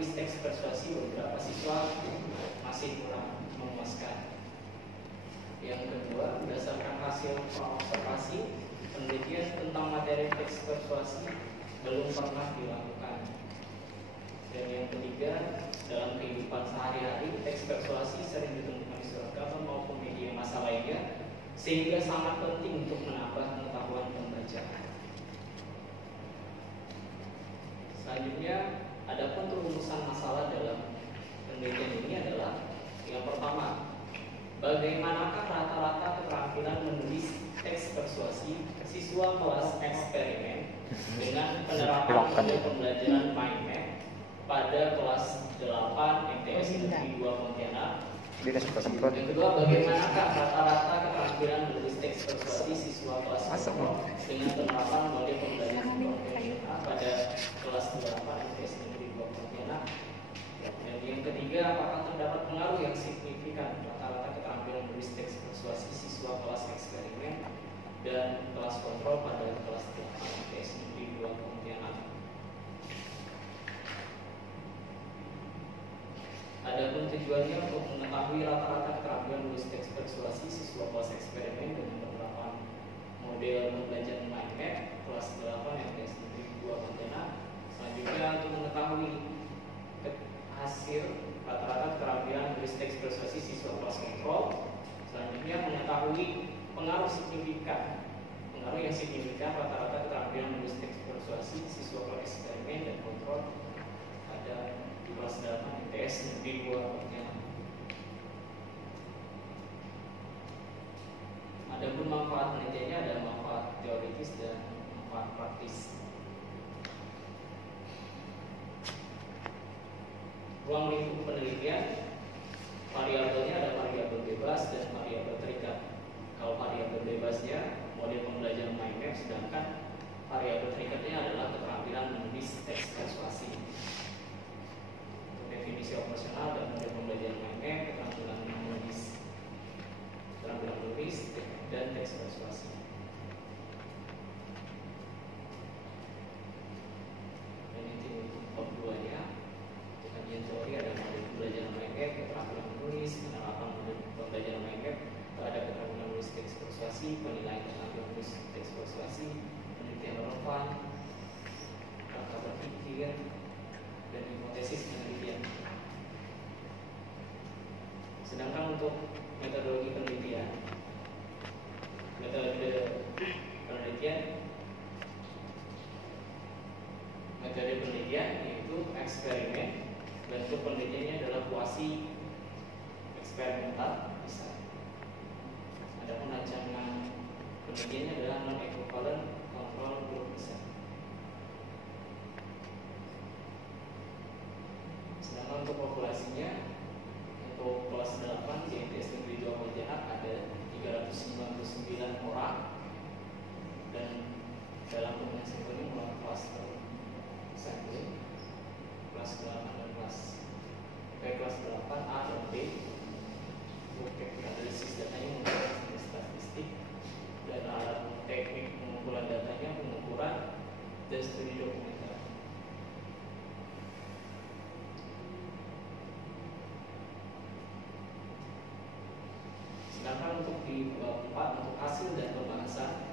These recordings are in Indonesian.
menulis teks persuasi beberapa siswa masih kurang memuaskan. Yang kedua, berdasarkan hasil observasi, penelitian tentang materi teks persuasi belum pernah dilakukan. Dan yang ketiga, dalam kehidupan sehari-hari, teks persuasi sering ditemukan di surat kabar maupun media massa lainnya, sehingga sangat penting untuk menambah pengetahuan pembaca. Selanjutnya, adapun rumusan masalah dalam penelitian ini adalah yang pertama, bagaimanakah rata-rata keterampilan menulis teks persuasi siswa kelas eksperimen dengan penerapan metode pembelajaran mind map pada kelas 8 MTS Negeri 2 Pontianak. Yang kedua, bagaimanakah rata-rata keterampilan menulis teks persuasi siswa kelas 9 dengan penerapan metode pembelajaran konvensional pada kelas 8 MTS Negeri 2 Pontianak. Dan yang ketiga, apakah terdapat pengaruh yang signifikan rata-rata keterampilan menulis teks persuasi siswa kelas eksperimen dan kelas kontrol pada kelas 8 MTS Negeri 2 Pontianak. Adapun tujuannya untuk mengetahui rata-rata keterampilan menulis teks persuasi siswa kelas eksperimen dengan penerapan model pembelajaran mind map kelas 8 MTS Negeri 2 Pontianak. Selanjutnya, untuk mengetahui hasil rata-rata keterampilan menulis teks persuasi siswa kelas kontrol. Selanjutnya, mengetahui pengaruh yang signifikan rata-rata keterampilan menulis teks persuasi siswa kelas eksperimen dan kontrol pada kelas 8 MTS Negeri 2 Pontianak. Adapun manfaat penelitiannya ada manfaat teoritis dan manfaat praktis. Ruang lingkup penelitian, variabelnya ada variabel bebas dan variabel terikat. Kalau variabel bebasnya model pembelajaran mind map, sedangkan variabel terikatnya adalah keterampilan menulis teks persuasi. Untuk definisi operasional dan model pembelajaran mind map, keterampilan menulis dan teks persuasi. Dan ini untuk keduanya. Kajian teori ada model pembelajaran mind map, keterampilan menulis, penerapan model pembelajaran mind map, ada keterampilan menulis teks persuasi, penilaian keterampilan menulis teks persuasi, penelitian relevan, rangka berpikir, dan hipotesis penelitian. Sedangkan untuk metodologi penelitian, metode penelitian yaitu eksperimen. Bentuk penelitiannya adalah kuasi eksperimental bisa. Adapun rancangan penelitiannya adalah non-equivalent control group bisa. Sedangkan untuk populasinya, untuk kelas 8 di MTS Negeri 2 Pontianak ada 399 orang, dan dalam pemilihan sampelnya melalui kelas sampling kelas 8 dan kelas 8 A dan B. Untuk teknik analisis datanya menggunakan statistik, dan alat teknik pengumpulan datanya pengukuran dan studi dokumenter. Sedangkan untuk di bab 4 untuk hasil dan pembahasan,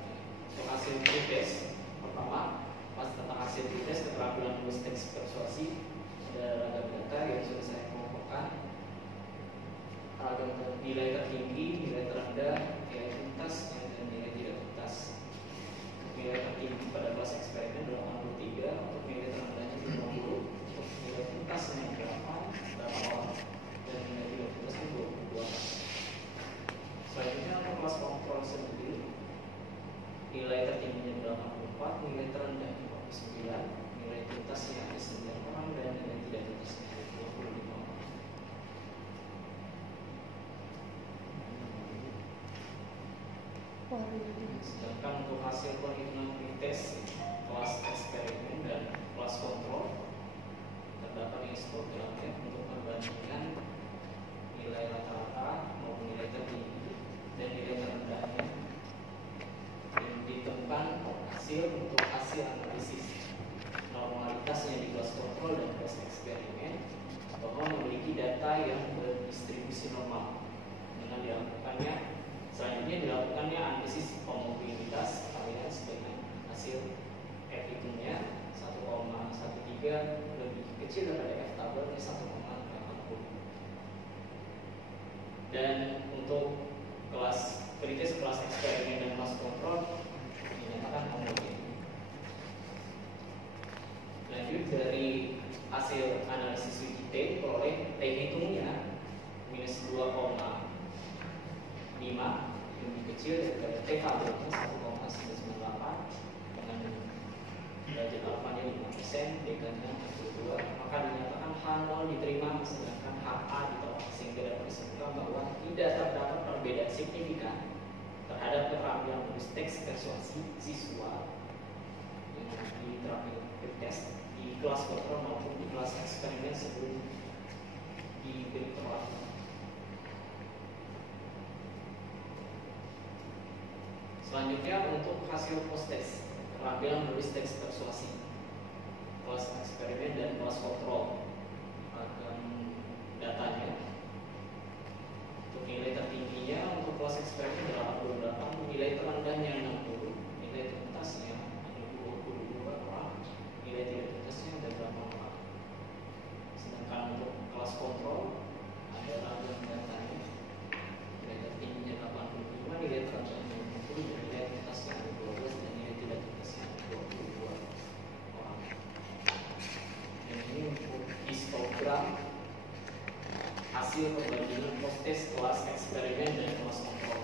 untuk hasil pretest pertama, pas tentang hasil pretest keterampilan menulis teks persuasi, ada ragam data yang sudah saya kelompokkan. Ragam nilai tertinggi, nilai terendah, nilai tuntas, dan nilai tidak tuntas. Nilai tertinggi pada kelas eksperimen 83, untuk nilai terendahnya 50, untuk nilai tuntasnya 8 orang, dan nilai tidak tuntasnya 22. Selanjutnya untuk kelas kontrol sendiri, nilai tertingginya 84, nilai terendahnya 49, nilai tuntasnya ada 9 orang, dan nilai tidak tuntasnya 25 orang. Sedangkan untuk hasil perhitungan pretest kelas eksperimen dan kelas kontrol, terdapat histogram untuk perbandingan nilai rata-rata maupun nilai tertinggi dan nilai terendahnya, dan ditemukan hasil untuk hasil analisis normalitasnya di kelas kontrol dan kelas eksperimen, yang berdistribusi normal. Dengan selanjutnya dilakukannya analisis homogenitas varians dengan hasil F hitungnya 1,13 lebih kecil daripada F tabelnya 1,80. Dan untuk kritis kelas eksperimen dan kelas kontrol dinyatakan homogen. Lanjut dari hasil analisis uji T diperoleh T hitungnya minus 2,5 lebih kecil daripada T tabelnya 1,998 dengan derajat alfanya 5%, dekanya 42, maka dinyatakan H0 diterima sedangkan HA ditolak, sehingga dapat disimpulkan bahwa tidak terdapat perbedaan signifikan terhadap keterampilan menulis teks persuasi siswa yang diterapkan tes di kelas kontrol maupun di kelas eksperimen sebelum diberi perlakuan. Selanjutnya untuk hasil post-test keterampilan menulis teks persuasi kelas eksperimen dan kelas kontrol. Datanya untuk nilai tertingginya untuk kelas eksperimen 88, nilai terendahnya 60, nilai tuntasnya 22 orang, nilai tidak tuntasnya ada 8 orang. Sedangkan untuk kelas kontrol adalah datanya nilai tertingginya 85, nilai terendahnya 60, dan nilai tuntasnya ada 12 dan nilai tidak tuntasnya ada 22 orang. Dan ini untuk histogram hasil perbandingan post-test kelas eksperimen dan kelas kontrol.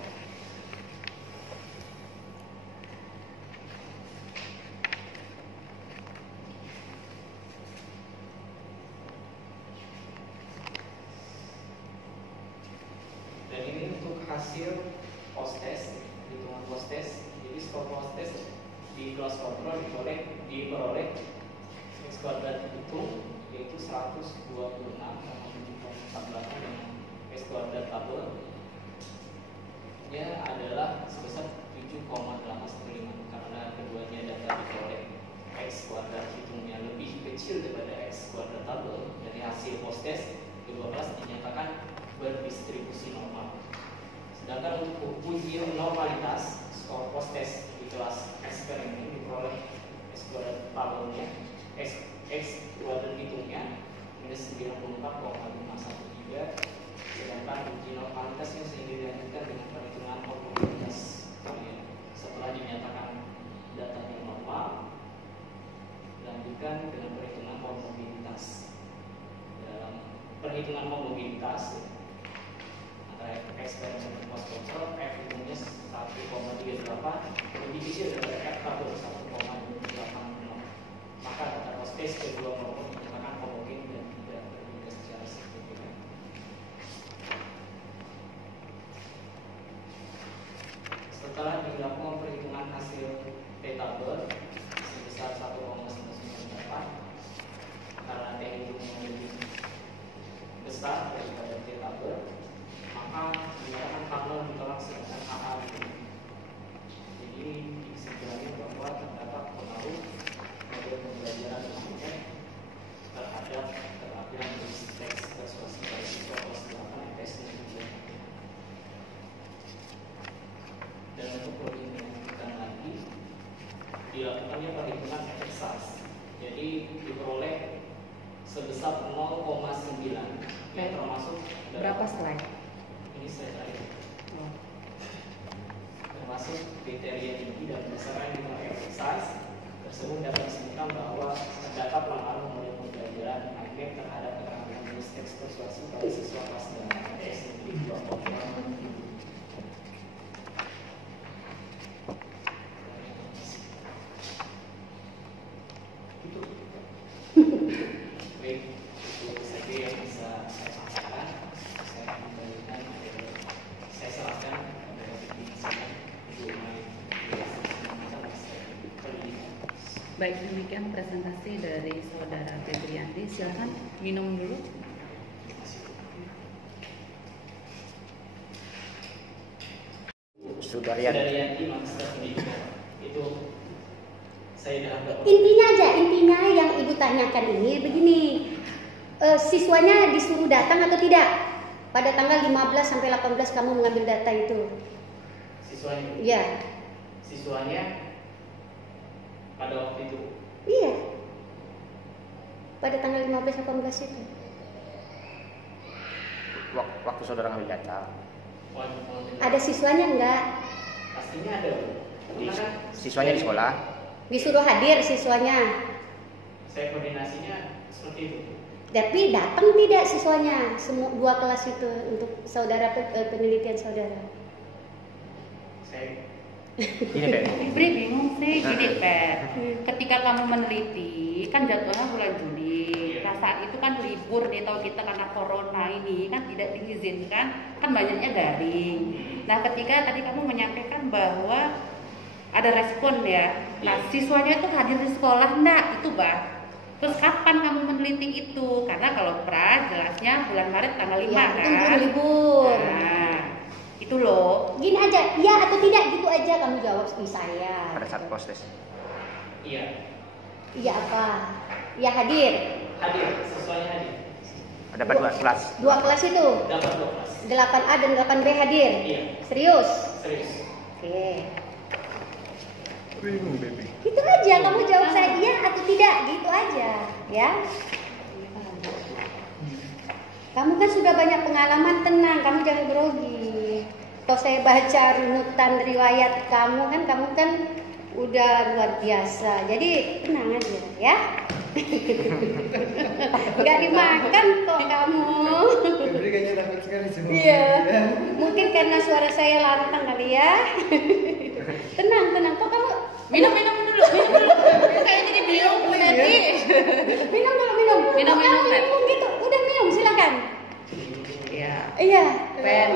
Dan ini untuk hasil post-test, hitungan post-test. Jadi skor post-test di kelas kontrol diperoleh X kuadrat hitung yaitu 126,748 dengan S kuadrat tabel nya adalah sebesar 7,815 karena keduanya data diperoleh X kuadrat hitungnya lebih kecil daripada X kuadrat tabel. Dari hasil post-test kedua kelas dinyatakan berdistribusi normal. Sedangkan untuk uji normalitas skor post-test di kelas eksperimen diperoleh X kuadrat tabelnya X kuadrat hitungnya minus 94,513, sedangkan uji normalitasnya sehingga dilanjutkan dengan perhitungan homogenitas. Setelah dinyatakan datanya normal, dilanjutkan dengan perhitungan homogenitas. Dalam perhitungan homogenitas antara eksperimen dan kelas kontrol, F hitungnya 1,38 lebih kecil daripada F tabel 1,286. Maka data post-test kedua kelompok dinyatakan homogen dan tidak berbeda secara signifikan. Setelah dilakukan perhitungan hasil T tabel sebesar 1,998 karena T hitungnya lebih besar daripada T tabel, maka dinyatakan H0 ditolak sedangkan HA ditolak. Jadi kesimpulannya bahwa terdapat pengaruh model pembelajaran yang terhadap keterampilan menulis teks persuasi pada siswa kelas 8 MTS dan ujian. Dan untuk lebih melanjutkan lagi, dilakukannya perhitungan efek SARS. Jadi diperoleh sebesar 0,9 yang termasuk berapa slide? Ini saya tadi termasuk kriteria tinggi dan berdasarkan nilai efek SARS tersebut dapat disebutkan bahwa terdapat pengaruh model pembelajaran IMEC terhadap keterampilan menulis teks persuasi pada siswa kelas 8 MTS negeri 2. Baik, itu saja yang bisa saya sampaikan. Saya kembalikan, saya serahkan kepada pimpinan untuk Baik, demikian presentasi dari Saudara Febrianti. Silakan minum dulu. Sudaryanti Magister Pendidikan itu saya dapat. Intinya yang ibu tanyakan ini begini, siswanya disuruh datang atau tidak? Pada tanggal 15 sampai 18 kamu mengambil data itu. Siswanya? Iya. Siswanya pada waktu itu? Iya. Pada tanggal 15-18 itu. Waktu saudara ngambil data. Ada siswanya enggak? Pastinya ada. Karena kan Siswanya di sekolah. Disuruh hadir siswanya. saya koordinasinya seperti itu. Tapi datang tidak siswanya semua 2 kelas itu untuk saudara penelitian saudara. Saya Ini Pak. Febri bingung sih gini Pak. Ketika kamu meneliti kan jadwalnya bulan Juli. Nah saat itu kan libur nih, tahu kita karena corona ini kan tidak diizinkan, kan banyaknya daring. Nah ketika tadi kamu menyampaikan bahwa ada respon ya. Nah siswanya itu hadir di sekolah enggak? Itu Bah. Terus kapan kamu meneliti itu? Karena kalau pra jelasnya bulan Maret tanggal 5 Iya, kan. tunggu libur. Nah, itu loh. Gini aja, iya atau tidak gitu aja kamu jawab di saya. Pada saat proses. iya Iya apa? Iya hadir. hadir, siswanya hadir. Ada pada 2 kelas. 2 kelas itu. Dapat 2 kelas. 8A dan 8B hadir. Iya, Serius? serius. Oke. Bingung baby. Itu aja kamu jawab saya iya atau tidak gitu aja, ya. Kamu kan sudah banyak pengalaman, tenang, kamu jangan grogi. Kalau saya baca runutan riwayat kamu kan udah luar biasa. Jadi tenang aja, ya. Nggak dimakan kok kamu. Febri kayaknya takut sekali semua. Iya. Mungkin karena suara saya lantang kali ya. Tenang. Kok kamu Minum dulu. Kayak jadi bingung tadi. minum. Minum, Kok kamu Len. minum gitu. Udah minum, silakan. Ya. Iya. Pen,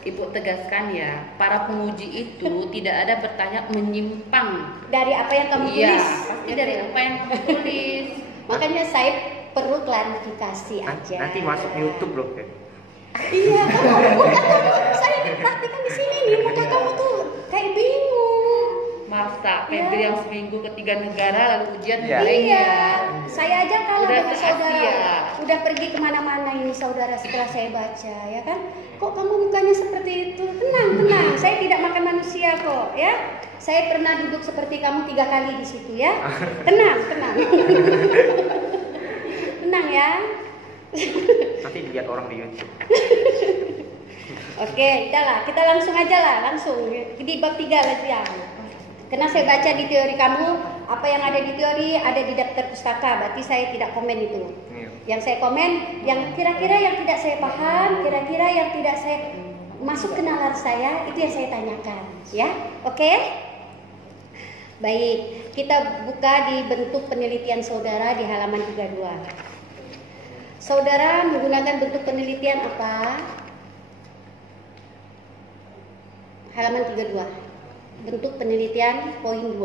Ibu tegaskan ya, para penguji itu tidak ada bertanya menyimpang. Dari apa yang kamu Iya, tulis. pasti dari apa yang kamu tulis. Makanya saya perlu klarifikasi aja. Nanti masuk YouTube loh, Pak. Iya, muka kamu saya perhatikan di sini nih, muka kamu tuh kayak bingung. Masa Febri yang seminggu ke 3 negara lalu ujian Iya. Iya, saya aja kalau Udah dengan se-Asia. saudara udah pergi kemana-mana ini saudara setelah saya baca, ya kan? Kok kamu mukanya seperti itu? Tenang. Saya tidak makan manusia kok, ya. Saya pernah duduk seperti kamu 3 kali di situ, ya. Tenang. Tenang ya. Nanti dilihat orang di YouTube. Oke, kita langsung aja lah, di bab 3 lagi ya. Karena saya baca di teori kamu, apa yang ada di teori ada di daftar pustaka, berarti saya tidak komen itu. Iya. Yang saya komen, yang kira-kira yang tidak saya paham, kira-kira yang tidak saya masuk ke nalar saya, itu yang saya tanyakan, ya. Oke? Baik, kita buka di bentuk penelitian saudara di halaman 32. Saudara menggunakan bentuk penelitian apa? Halaman 32. Bentuk penelitian poin 2.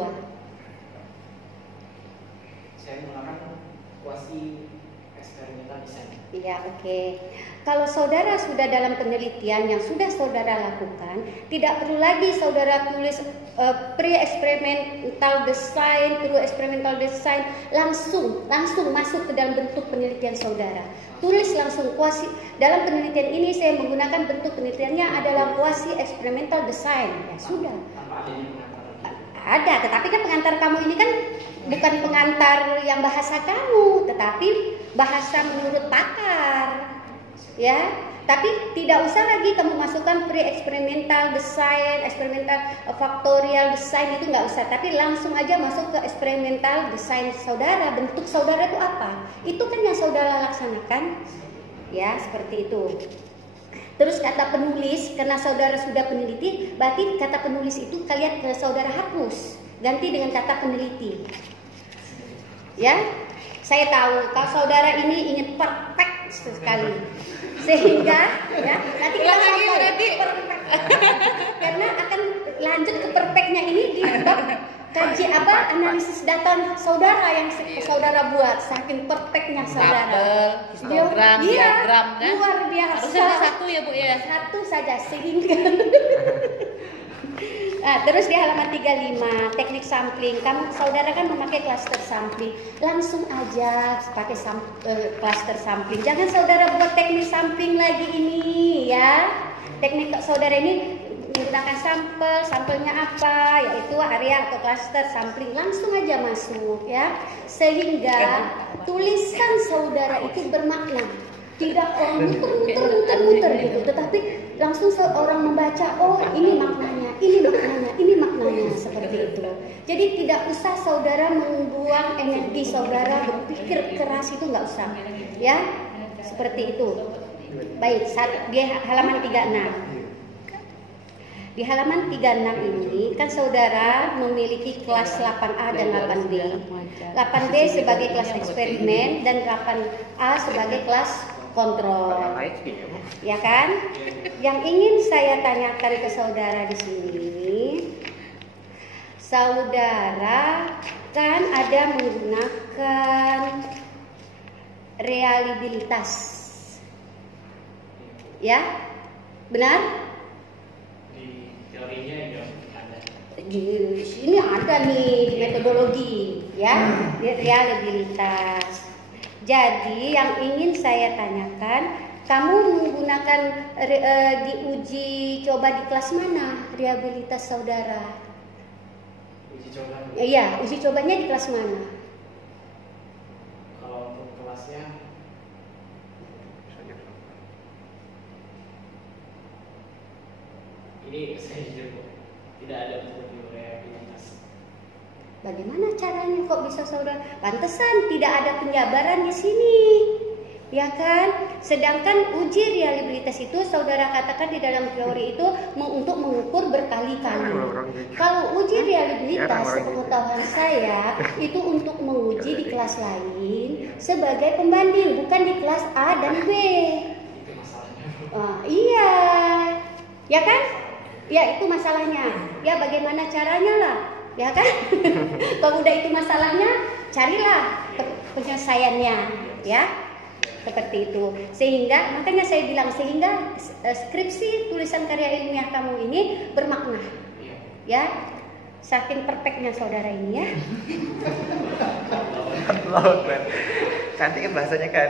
Saya menggunakan kuasi eksperimental design. Iya, oke. Kalau saudara sudah dalam penelitian yang sudah saudara lakukan, tidak perlu lagi saudara tulis pre-experimental design, through-experimental design, langsung masuk ke dalam bentuk penelitian saudara. Tulis langsung kuasi. Dalam penelitian ini saya menggunakan bentuk penelitiannya adalah kuasi experimental design. Ya sudah. Tanpa adanya pengantaran. Ada, tetapi kan pengantar kamu ini kan bukan pengantar yang bahasa kamu, tetapi bahasa menurut pakar. Ya, tapi tidak usah lagi kamu masukkan pre-experimental design, experimental factorial design, itu nggak usah. Tapi langsung aja masuk ke experimental design saudara. Bentuk saudara itu apa? Itu kan yang saudara laksanakan. Ya, seperti itu. Terus kata penulis, karena saudara sudah peneliti, berarti kata penulis itu kalian ke saudara hapus, ganti dengan kata peneliti. Ya, saya tahu kalau saudara ini ingin perfect sekali, sehingga ya nanti kita sampai perfect, karena akan lanjut ke perfectnya ini di bab kaji analisis data saudara yang saudara buat, saking perfectnya saudara. Tabel, histogram, Iya, diagram kan. luar biasa. Harusnya ada 1 ya Bu ya. 1 saja sehingga Terus di halaman 35, teknik sampling. Kamu saudara kan memakai cluster sampling. Langsung aja pakai cluster sampling. Jangan saudara buat teknik sampling lagi ini ya. Teknik saudara ini menggunakan sampelnya apa? Yaitu area atau cluster sampling. Langsung aja masuk ya. Sehingga tulisan saudara itu bermakna. Tidak muter-muter gitu, tetapi langsung orang membaca, oh ini maknanya, seperti itu. Jadi tidak usah saudara membuang energi saudara berpikir keras, itu nggak usah, ya, seperti itu. Baik, di halaman 36. Di halaman 36 ini kan saudara memiliki kelas 8A dan 8B. 8B sebagai kelas eksperimen dan 8A sebagai kelas kontrol. Ya kan? Yang ingin saya tanyakan ke saudara di sini, saudara kan ada menggunakan reliabilitas. Ya? Benar? Di teorinya ya ada. Di sini ada nih metodologi, ya, reliabilitas. Jadi yang ingin saya tanyakan, kamu menggunakan diuji coba di kelas mana reliabilitas saudara? Uji coba. Iya, uji cobanya di kelas mana? Kalau untuk kelasnya ini saya jujur tidak ada untuk reliabilitas. Bagaimana caranya kok bisa saudara? Pantesan tidak ada penjabaran di sini, ya kan? Sedangkan uji reliabilitas itu saudara katakan di dalam teori itu untuk mengukur berkali-kali. Kalau uji reliabilitas, sepengetahuan saya itu untuk menguji di kelas lain sebagai pembanding, bukan di kelas A dan B. Itu masalahnya. Iya, ya kan? Ya itu masalahnya. Ya bagaimana caranya lah. Ya kan? Kalau udah itu masalahnya, carilah penyelesaiannya, ya. Seperti itu. Sehingga makanya saya bilang sehingga skripsi tulisan karya ilmiah kamu ini bermakna. Ya. Saking perfectnya saudara ini ya. Cantik kan bahasanya kan.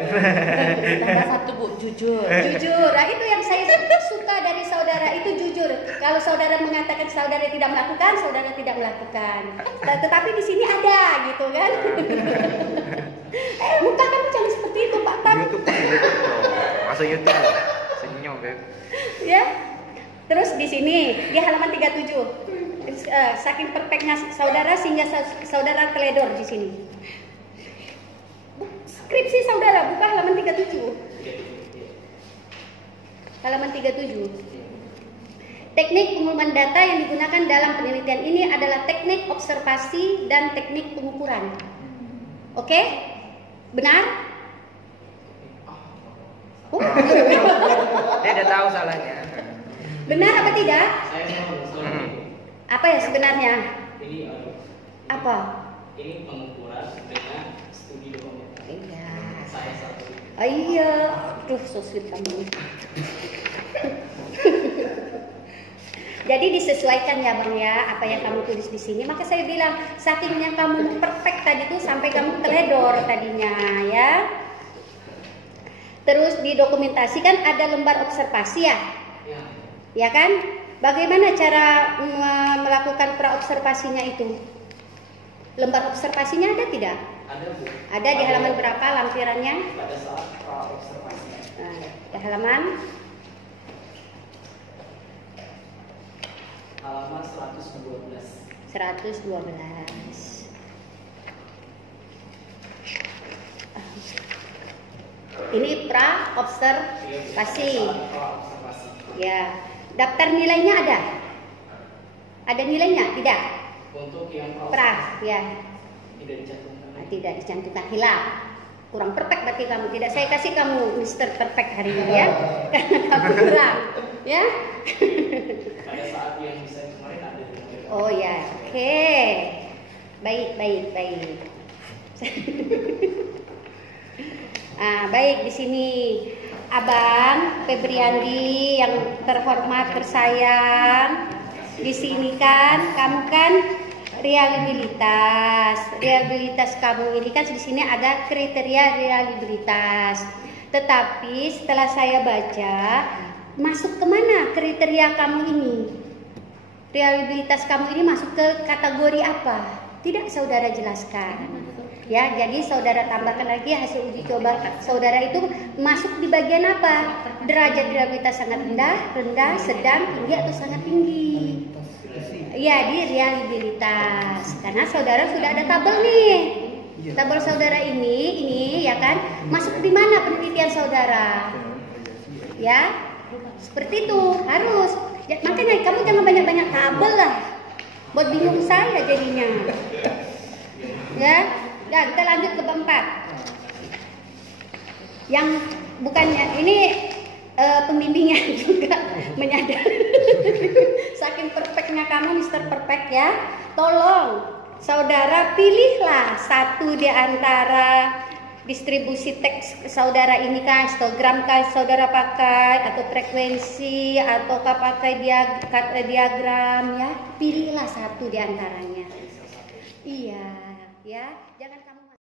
Tambah satu Bu, jujur. Jujur. Nah, itu yang saya suka dari saudara itu jujur. Kalau saudara mengatakan saudara tidak melakukan, saudara tidak melakukan. Tetapi di sini ada gitu kan. Muka kamu jangan seperti itu, Pak Tam. YouTube. Masuk YouTube. Senyum, Beb. Ya. Terus di sini di halaman 37. Saking perfectnya saudara sehingga saudara teledor di sini. Skripsi saudara buka halaman 37. Halaman 37. Teknik pengumuman data yang digunakan dalam penelitian ini adalah teknik observasi dan teknik pengukuran. Oke? Benar? Dia udah tahu salahnya. Benar apa tidak? Saya selalu Apa ya sebenarnya? ini Apa? ini pengukuran dengan studi dokumentasi. Iya. Saya satu. Iya. Aduh, so sweet kamu. Jadi disesuaikan ya Bang ya apa yang kamu tulis di sini. Maka saya bilang sakingnya kamu perfect tadi tuh sampai kamu teledor tadinya ya. Terus di dokumentasi kan ada lembar observasi ya. Ya. Ya kan? Bagaimana cara melakukan praobservasinya itu? Lembar observasinya ada tidak? Ada Bu. Ada di halaman berapa lampirannya? Pada saat praobservasi. Nah, di halaman Halaman 112. 112. Ini praobservasi. Praobservasi. Ya. Daftar nilainya ada? Ada nilainya? Tidak. Untuk yang Pra, ya. tidak dicantumkan. Tidak dicantumkan, hilang. Kurang perfect berarti kamu. Tidak saya kasih kamu Mr. Perfect hari ini ya. Karena kamu kurang, ya. Pada saat yang bisa kemarin ada di Oh ya, oke. Baik. Baik di sini Abang Febriandi yang terhormat tersayang. Di sini kan kamu kan reliabilitas kamu ini kan di sini ada kriteria reliabilitas. Tetapi setelah saya baca, masuk kemana kriteria kamu ini? Reliabilitas kamu ini masuk ke kategori apa? Tidak saudara jelaskan. Ya, jadi saudara tambahkan lagi hasil uji coba saudara itu masuk di bagian apa? Derajat reliabilitas sangat rendah, sedang, tinggi atau sangat tinggi. Ya, di reliabilitas. Karena saudara sudah ada tabel nih. Tabel saudara ini ya kan? Masuk di mana penelitian saudara? Ya, seperti itu harus. Ya, makanya kamu jangan banyak-banyak tabel lah. Buat bingung saya jadinya. Ya. Ya, kita lanjut ke bab 4. Yang bukannya ini pembimbingnya juga menyadari. Saking perfectnya kamu, Mr. Perfect ya. Tolong saudara pilihlah satu di antara distribusi teks saudara ini kan, histogram kan saudara pakai, atau frekuensi, ataukah pakai diagram ya. Pilihlah satu di antaranya. Iya, ya. Jangan kamu